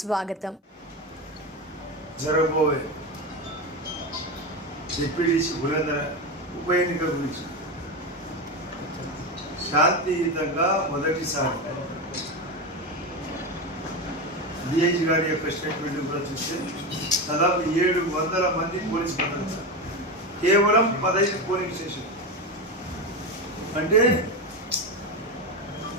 స్వాగతం. జరగబోయే డిప్యూటీసీ పురంధర ఉప ఎన్నిక గురించి. శాంతియుతంగా మొదటిసారి డిఐజీ గారి యొక్క స్టేట్మెంట్ కూడా చూస్తే దాదాపు ఏడు వందల మంది పోలీస్ భద్రత. కేవలం పదహైదు పోలింగ్ స్టేషన్ అంటే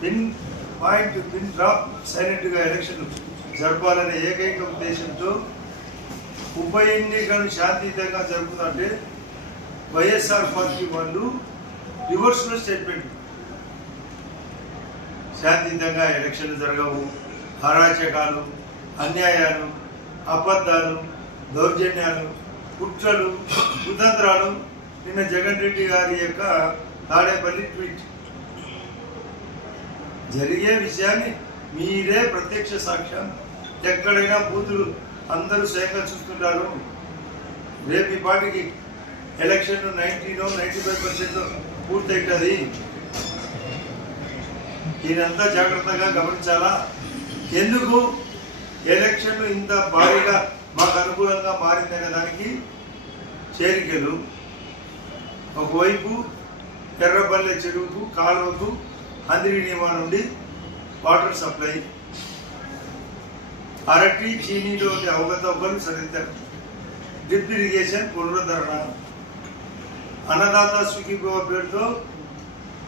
పిన్ పాయింట్ పిన్ డ్రాప్ సైలెంట్గా ఎలక్షన్ జరపాలనే ఏకైక ఉద్దేశంతో ఉప ఎన్నికలు శాంతియుతంగా జరుపుతుంటే వైఎస్ఆర్ పార్టీ వాళ్ళు రివర్స్లో స్టేట్మెంట్. శాంతియుతంగా ఎలక్షన్లు జరగవు అరాచకాలు అన్యాయాలు అబద్ధాలు దౌర్జన్యాలు కుట్రలు కుతంత్రాలు. నిన్న జగన్ రెడ్డి గారి యొక్క తాడేపల్లి ట్వీట్. జరిగే విషయాన్ని మీరే ప్రత్యక్ష సాక్ష్యం. ఎక్కడైనా బూతులు అందరూ స్వయంగా చూస్తుంటారు. రేపు పాటికి ఎలక్షన్ నైన్టీనో నైంటీ ఫైవ్ పర్సెంట్ పూర్తవుతుంది దీనంతా జాగ్రత్తగా గమనించాలా? ఎందుకు ఎలక్షన్ ఇంత భారీగా మాకు అనుకూలంగా మారిందనే దానికి చేరికలు. ఒకవైపు ఎర్రబల్లె చెరువుకు కాలువకు అందిరి నియమా నుండి వాటర్ సప్లై అరటి చీనీలో అవగత అవగతవకలు సరిద్దారు డ్రిప్ ఇరిగేషన్ పునరుద్ధరణ అన్నదాత సుఖీభవ పేరుతో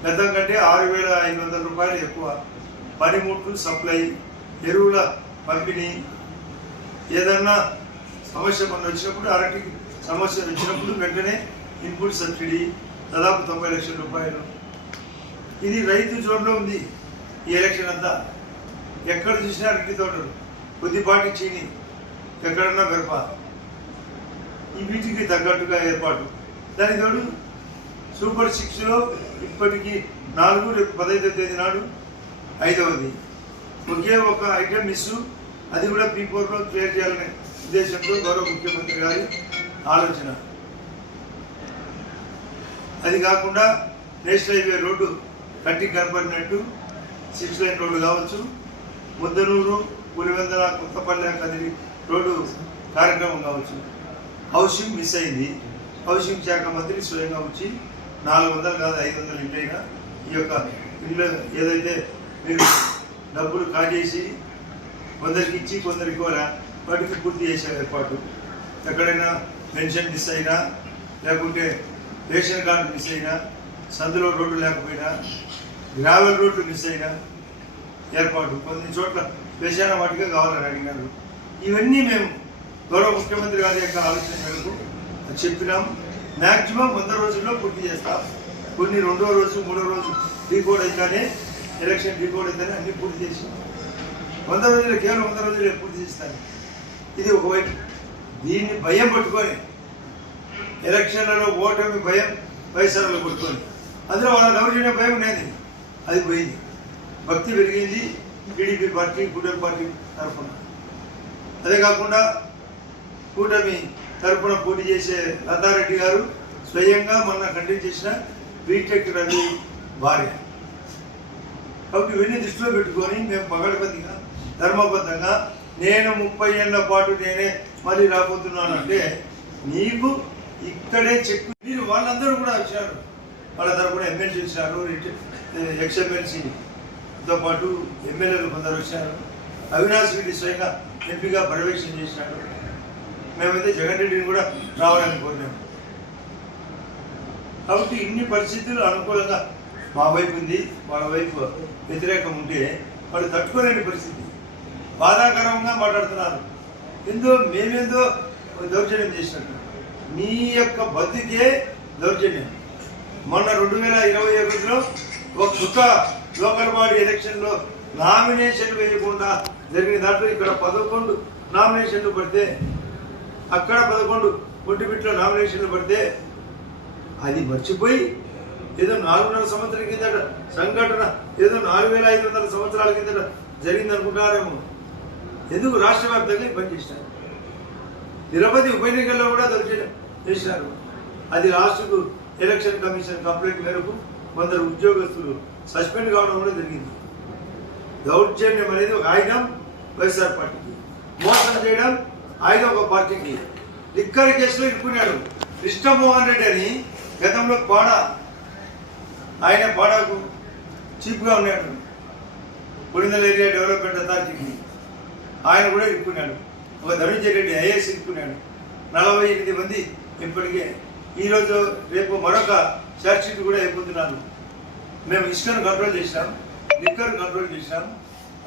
గతం కంటే ఆరు వేల ఐదు వందల రూపాయలు ఎక్కువ పనిముట్లు సప్లై ఎరువుల పంపిణీ ఏదన్నా సమస్య మనం వచ్చినప్పుడు అరటి సమస్య వచ్చినప్పుడు వెంటనే ఇన్పుట్ సబ్సిడీ దాదాపు తొంభై లక్షల రూపాయలు ఇది రైతు జోన్లో ఉంది ఈ ఎలక్షన్ అంతా ఎక్కడ చూసినా అరటి తోటలు కొద్దిపాటి చీని ఎక్కడన్నా మిరప ఈ వీటికి తగ్గట్టుగా ఏర్పాటు. దాని తోడు సూపర్ సిక్స్లో ఇప్పటికీ నాలుగు రేపు పదహైదో తేదీ నాడు ఐదవది. ఒకే ఒక ఐటెం మిస్ అది కూడా పీ ఫోర్లో క్లియర్ చేయాలనే ఉద్దేశంతో గౌరవ ముఖ్యమంత్రి గారి ఆలోచన. అది కాకుండా నేషనల్ హైవే రోడ్డు కట్టి కనపడినట్టు సిక్స్ లైన్ రోడ్డు కావచ్చు. ముద్దనూరు పులివెందల కొత్తపల్లె కదిరి రోడ్డు కార్యక్రమం కావచ్చు. హౌసింగ్ మిస్ అయింది. హౌసింగ్ శాఖ మంత్రి స్వయంగా వచ్చి నాలుగు వందలు కాదు ఐదు వందలు ఇంటైనా ఈ యొక్క ఇల్లు ఏదైతే మీరు డబ్బులు కాజేసి కొందరికి ఇచ్చి కొందరికి కూడా వాటికి పూర్తి చేసే ఏర్పాటు. ఎక్కడైనా పెన్షన్ మిస్ అయినా లేకుంటే రేషన్ కార్డు మిస్ అయినా సందులో రోడ్డు లేకపోయినా గ్రావెల్ రోడ్లు మిస్ అయినా ఏర్పాటు. కొన్ని చోట్ల స్పెషల్ వాటిగా కావాలని అడిగినారు. ఇవన్నీ మేము గౌరవ ముఖ్యమంత్రి గారి యొక్క ఆలోచన మేరకు చెప్పినాం. మ్యాక్సిమం వంద రోజుల్లో పూర్తి చేస్తాం. కొన్ని రెండో రోజు మూడో రోజు డీకోడ్ అయితేనే ఎలక్షన్ డీకోడ్ అయితేనే అన్ని పూర్తి చేసి వంద రోజులు కేవలం వంద రోజులు పూర్తి చేస్తాను ఇది ఒకవైపు. దీన్ని భయం పట్టుకొని ఎలక్షన్లలో ఓటమి భయం వైఎస్ఆర్లో పట్టుకొని. అందులో వాళ్ళ దౌర్జన్య భయం ఉండేది అది పోయింది. భక్తి పెరిగింది. టీడీపీ పార్టీ కూటమి పార్టీ తరఫున. అదే కాకుండా కూటమి తరఫున పోటీ చేసే లతారెడ్డి గారు స్వయంగా మొన్న కంటిన్యూ చేసిన బీటెక్ రవి భార్య. కాబట్టి ఇవన్నీ దృష్టిలో పెట్టుకొని మేము పగడబందిగా ధర్మబద్ధంగా నేను ముప్పై ఏళ్ళ పాటు నేనే మళ్ళీ రాబోతున్నానంటే నీకు ఇక్కడే చెక్ మీరు వాళ్ళందరూ కూడా వచ్చారు. వాళ్ళ తరపున ఎమ్మెల్సీ వచ్చారు ఎక్స్ తో పాటు ఎమ్మెల్యేలు కొందరు వచ్చారు. అవినాష్ రెడ్డి స్వయంగా ఎంపీగా పర్యవేక్షణ చేసినాడు మేమైతే జగన్ రెడ్డిని కూడా రావాలని కోరినాము కాబట్టి ఇన్ని పరిస్థితులు అనుకూలంగా మా వైపు ఉంది వాళ్ళ వైపు వ్యతిరేకం ఉంటే వాళ్ళు తట్టుకోలేని పరిస్థితి. బాధాకరంగా మాట్లాడుతున్నారు. ఎందో మేమేందో దౌర్జన్యం చేసినట్టు మీ యొక్క బతికే దౌర్జన్యం. మొన్న రెండు వేల ఇరవై ఒకటిలో ఒక కుక్క లోకల్ బాడీ ఎలక్షన్లో నామినేషన్ వేయకుండా జరిగిన దాంట్లో ఇక్కడ పదకొండు నామినేషన్లు పడితే అక్కడ పదకొండు ఒంటిమిట్లో నామినేషన్లు పడితే అది మర్చిపోయి ఏదో నాలుగున్నర సంవత్సరాల కిందట సంఘటన ఏదో నాలుగు వేల ఐదు వందల సంవత్సరాల కిందట జరిగిందనుకుంటారేమో. ఎందుకు రాష్ట్ర వ్యాప్తంగా పనిచేసినారు తిరుపతి ఉప ఎన్నికల్లో కూడా దొరికిన చేసినారు అది రాష్ట్రకు ఎలక్షన్ కమిషన్ కంప్లైంట్ మేరకు కొందరు ఉద్యోగస్తులు సస్పెండ్ కావడం కూడా జరిగింది. దౌర్జన్యం అనేది ఒక ఆయుధం వైఎస్ఆర్ పార్టీకి. మోసం చేయడం ఆయుధం ఒక పార్టీకి. లిక్కర్ కేసులో ఇరుక్కున్నాడు కృష్ణమోహన్ రెడ్డి అని గతంలో పాడ ఆయన పాడాకు చీప్గా ఉన్నాడు. పులిందల ఏరియా డెవలప్మెంట్ అథారిటీకి ఆయన కూడా ఇరుక్కున్నాడు. ఒక ధనుంజయ రెడ్డి ఐఏఎస్ ఇరుక్కున్నాడు. నలభై ఎనిమిది మంది ఇప్పటికే ఈరోజు రేపు మరొక షీట్ కూడా అయిపోతున్నారు. మేము ఇసుకను కంట్రోల్ చేసినాం లిక్కర్ కంట్రోల్ చేసినాం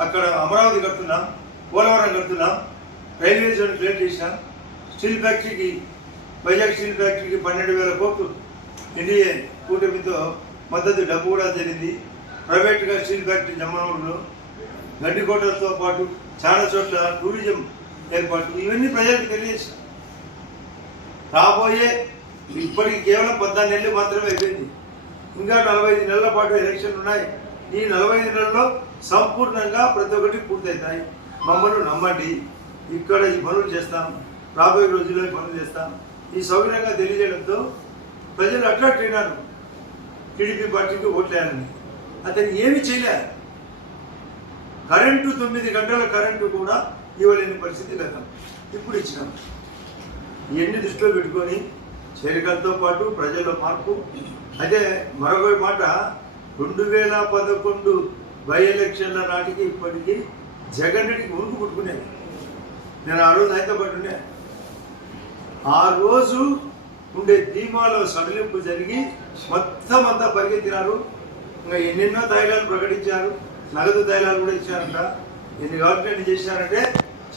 అక్కడ అమరావతి కడుతున్నాం పోలవరం కడుతున్నాం రైల్వే జోన్ క్రియేట్ చేసినాం. స్టీల్ ఫ్యాక్టరీకి వైజాగ్ స్టీల్ ఫ్యాక్టరీకి పన్నెండు వేల కోట్లు ఎన్డీఏ కూటమితో మద్దతు డబ్బు కూడా జరిగింది. ప్రైవేట్గా స్టీల్ ఫ్యాక్టరీ జమ్మనూరులో గడ్డికోటలతో పాటు చాలా చోట్ల టూరిజం ఏర్పాటు ఇవన్నీ ప్రజలకు తెలియజేశాం. రాబోయే ఇప్పటికి కేవలం పద్నాలుగు నెలలు మాత్రమే అయిపోయింది. ఇంకా నలభై ఐదు నెలల పాటు ఎలక్షన్లు ఉన్నాయి. ఈ నలభై ఐదు నెలల్లో సంపూర్ణంగా ప్రతి ఒక్కటి పూర్తవుతాయి. మమ్మల్ని నమ్మండి. ఇక్కడ ఈ పనులు చేస్తాం. రాబోయే రోజుల్లో ఈ పనులు చేస్తాం. ఈ సౌకర్యంగా తెలియజేయడంతో ప్రజలు అట్రాక్ట్ అయినారు టీడీపీ పార్టీకి ఓట్లేయాలని. అతను ఏమి చేయలేదు కరెంటు తొమ్మిది గంటల కరెంటు కూడా ఇవ్వలేని పరిస్థితి గతం. ఇప్పుడు ఇచ్చినాం. ఇవన్నీ దృష్టిలో పెట్టుకొని చేరికలతో పాటు ప్రజల్లో మార్పు. అదే మరొక మాట రెండు వేల పదకొండు బై ఎలక్షన్ల నాటికి ఇప్పటికీ జగన్ రెడ్డికి ఉరుకు పుట్టుకునేది నేను ఆ రోజు హైదరాబాద్ పాటు ఉండే. ఆ రోజు ఉండే ధీమాలో సడలింపు జరిగి మొత్తం అంతా పరిగెత్తినారు. ఇంకా ఎన్నెన్నో తైలాలు ప్రకటించారు. నగదు తైలాలు కూడా ఇచ్చారంట. ఎన్ని గవర్నమెంట్ ఎన్ని చేశారంటే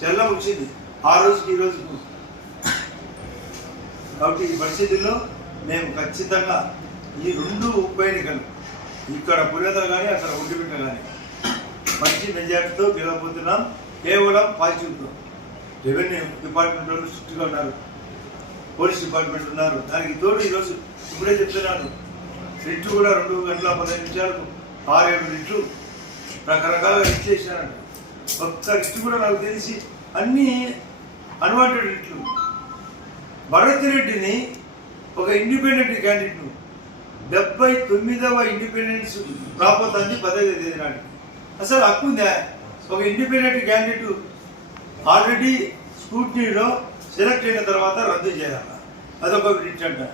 చెల్లం వచ్చింది ఆ రోజుకి ఈ రోజు కాబట్టి ఈ పరిస్థితుల్లో మేము ఖచ్చితంగా ఈ రెండు ఉప ఎన్నికలు ఇక్కడ పురేదర కానీ అక్కడ ఒంటిమిట్ట కానీ మంచి మెజార్టీతో గెలవబోతున్నాం. కేవలం పాజిటివ్తో. రెవెన్యూ డిపార్ట్మెంట్ వాళ్ళు స్ట్రిక్ట్గా ఉన్నారు. పోలీస్ డిపార్ట్మెంట్ ఉన్నారు. దానికి తోడు ఈరోజు ఇప్పుడే చెప్తున్నాను. రెట్లు కూడా రెండు గంటల పదిహేను నిమిషాలకు ఆరేడు రెట్లు రకరకాలుగా రిట్ చేశారంట. ఒక్క రిట్ కూడా నాకు తెలిసి అన్నీ అన్వాంటెడ్ రిట్లు భరత్ రెడ్డిని ఒక ఇండిపెండెంట్ క్యాండిడేట్ను డెబ్బై తొమ్మిదవ ఇండిపెండెన్స్ రాబోతుంది పదహైదు తేదీ నాటికి అసలు హక్కు ఉందా? ఒక ఇండిపెండెంట్ క్యాండిడేట్ ఆల్రెడీ స్కూటీలో సెలెక్ట్ అయిన తర్వాత రద్దు చేయాలి? అదొక రిట్ అంట.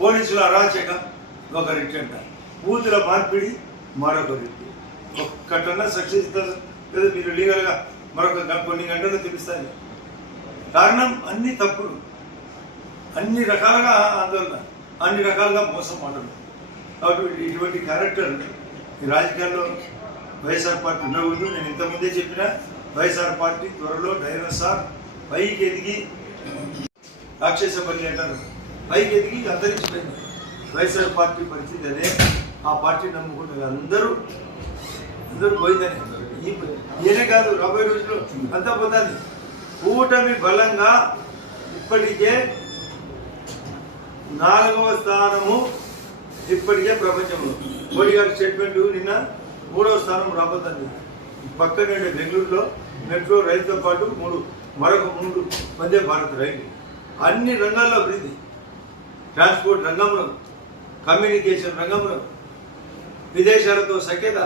పోలీసుల అరాచకం ఒక రిట్ అంట. బూతుల మార్పిడి మరొక రిట్. ఒక్కటన్నా సక్సెస్ లేదా మీరు లీగల్గా మరొక గ- కొన్ని గంటలు తెలుస్తారు కారణం అన్ని తప్పుడు అన్ని రకాలుగా ఆందోళన అన్ని రకాలుగా మోసం మాటలు. కాబట్టి ఇటువంటి క్యారెక్టర్ ఈ రాజకీయాల్లో వైఎస్ఆర్ పార్టీ ఉండకూడదు నేను ఇంతకుముందే చెప్పిన వైఎస్ఆర్ పార్టీ త్వరలో డైనోసార్ పైకి ఎదిగి రాక్షస బలి అంటారు పైకి ఎదిగి అంతరించిపోయింది. వైఎస్ఆర్ పార్టీ పరిస్థితి అదే. ఆ పార్టీ నమ్ముకున్న అందరూ అందరూ పోయిందని ఈ కాదు రాబోయే రోజుల్లో అంతా పోతుంది. కూటమి బలంగా ఇప్పటికే నాలుగవ స్థానము ఇప్పటికే ప్రపంచంలో. మోడీ గారి స్టేట్మెంట్ నిన్న మూడవ స్థానం రాబోతుంది. పక్కనే బెంగళూరులో మెట్రో రైలుతో పాటు మూడు మరొక మూడు వందే భారత్ రైలు. అన్ని రంగాల్లో అభివృద్ధి. ట్రాన్స్పోర్ట్ రంగంలో కమ్యూనికేషన్ రంగంలో విదేశాలతో సఖ్యత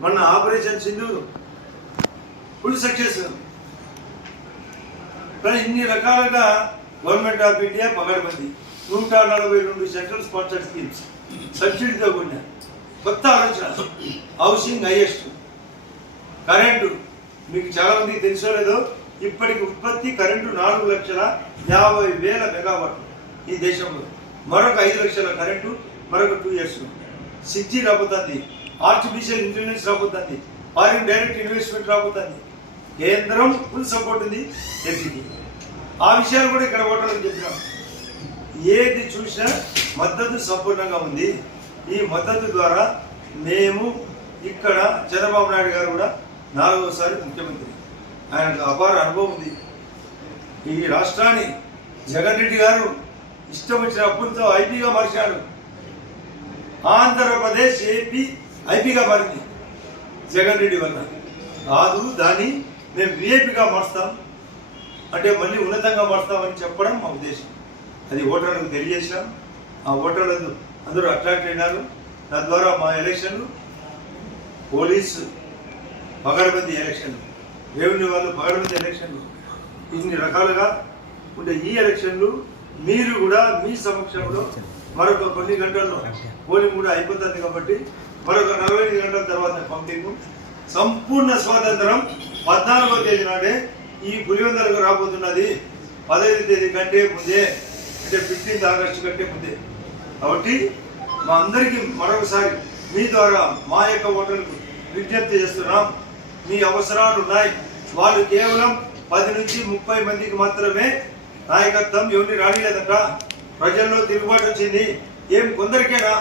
మొన్న ఆపరేషన్ సింధు ఫుల్ సక్సెస్. కానీ ఇన్ని రకాలుగా గవర్నమెంట్ ఆఫ్ ఇండియా పగడబంది. నూట నలభై రెండు సెంట్రల్ స్పాన్సర్ స్కీమ్స్ సబ్సిడీతో కూడిన కొత్త ఆలోచన హౌసింగ్ హైయెస్ట్ కరెంటు మీకు చాలా మందికి తెలుసో లేదో ఇప్పటికి ఉత్పత్తి కరెంటు నాలుగు లక్షల యాభై వేల మెగావాట్లు ఈ దేశంలో. మరొక ఐదు లక్షల కరెంటు మరొక టూ ఇయర్స్ సిక్స్ రాబోతుంది. ఆర్టిఫిషియల్ ఇంటెలిజెన్స్ రాబోతుంది. ఫారిన్ డైరెక్ట్ ఇన్వెస్ట్మెంట్ రాబోతుంది. కేంద్రం ఫుల్ సపోర్ట్ ఉంది. ఏపీకి ఆ విషయాలు కూడా ఇక్కడ ఓటర్లకు చెప్పినాం. ఏది చూసినా మద్దతు సంపూర్ణంగా ఉంది. ఈ మద్దతు ద్వారా మేము ఇక్కడ చంద్రబాబు నాయుడు గారు కూడా నాలుగోసారి ముఖ్యమంత్రి. ఆయనకు అపార అనుభవం ఉంది. ఈ రాష్ట్రాన్ని జగన్ రెడ్డి గారు ఇష్టం వచ్చిన అప్పులతో ఐపీగా మార్చాడు. ఆంధ్రప్రదేశ్ ఏపీ ఐపీగా మారింది. జగన్ రెడ్డి వల్ల. కాదు దాన్ని మేము విఐపిగా మారుస్తాం అంటే మళ్ళీ ఉన్నతంగా మారుస్తామని చెప్పడం మా ఉద్దేశం. అది ఓటర్లకు తెలియజేసినాం. ఆ ఓటర్లు అందరూ అట్రాక్ట్ అయినారు. తద్వారా మా ఎలక్షన్లు పోలీసు పగడబంది ఎలక్షన్లు రెవెన్యూ వాళ్ళు పగడబంది ఎలక్షన్లు ఇన్ని రకాలుగా ఉండే ఈ ఎలక్షన్లు మీరు కూడా మీ సమక్షంలో మరొక కొన్ని గంటల్లో పోలింగ్ కూడా అయిపోతుంది కాబట్టి మరొక నలభై ఐదు గంటల తర్వాత పంపింగ్ సంపూర్ణ స్వాతంత్రం పద్నాలుగో తేదీ నాడే ఈ పులివెందలకు రాబోతున్నది. పదహైదు తేదీ కంటే ముందే అంటే ఫిఫ్టీన్త్ ఆగస్టు కంటే ముందే కాబట్టి మా అందరికీ మరొకసారి మీ ద్వారా మా యొక్క ఓటర్లకు విజ్ఞప్తి చేస్తున్నాం. మీ అవసరాలు ఉన్నాయి. వాళ్ళు కేవలం పది నుంచి ముప్పై మందికి మాత్రమే నాయకత్వం ఎవరిని రానిలేదట ప్రజల్లో తిరుగుబాటు వచ్చింది. ఏం కొందరికైనా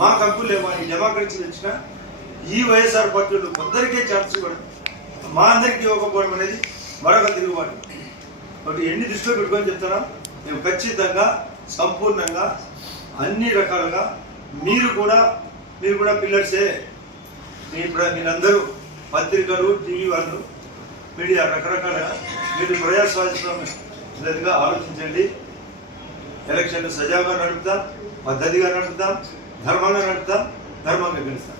మా కంపులు లేవా. ఈ డెమోక్రసీ తెచ్చిన ఈ వైఎస్ఆర్ పార్టీలు కొందరికే ఛాన్స్ ఇవ్వడం మా అందరికీ ఇవ్వకపోవడం అనేది మరొక తిరుగుబాటు. కాబట్టి ఎన్ని దృష్టిలో పెట్టుకొని చెప్తున్నాం? మేము ఖచ్చితంగా సంపూర్ణంగా అన్ని రకాలుగా మీరు కూడా మీరు కూడా పిల్లర్సే. మీరు మీరందరూ పత్రికలు టీవీ వాళ్ళు మీడియా రకరకాలుగా మీరు ప్రజాస్వామ్యంగా ఆలోచించండి. ఎలక్షన్లు సజావుగా నడుపుతాం పద్ధతిగా నడుపుతాం ధర్మంగా నడుపుతాం ధర్మంగా గెలుస్తాం.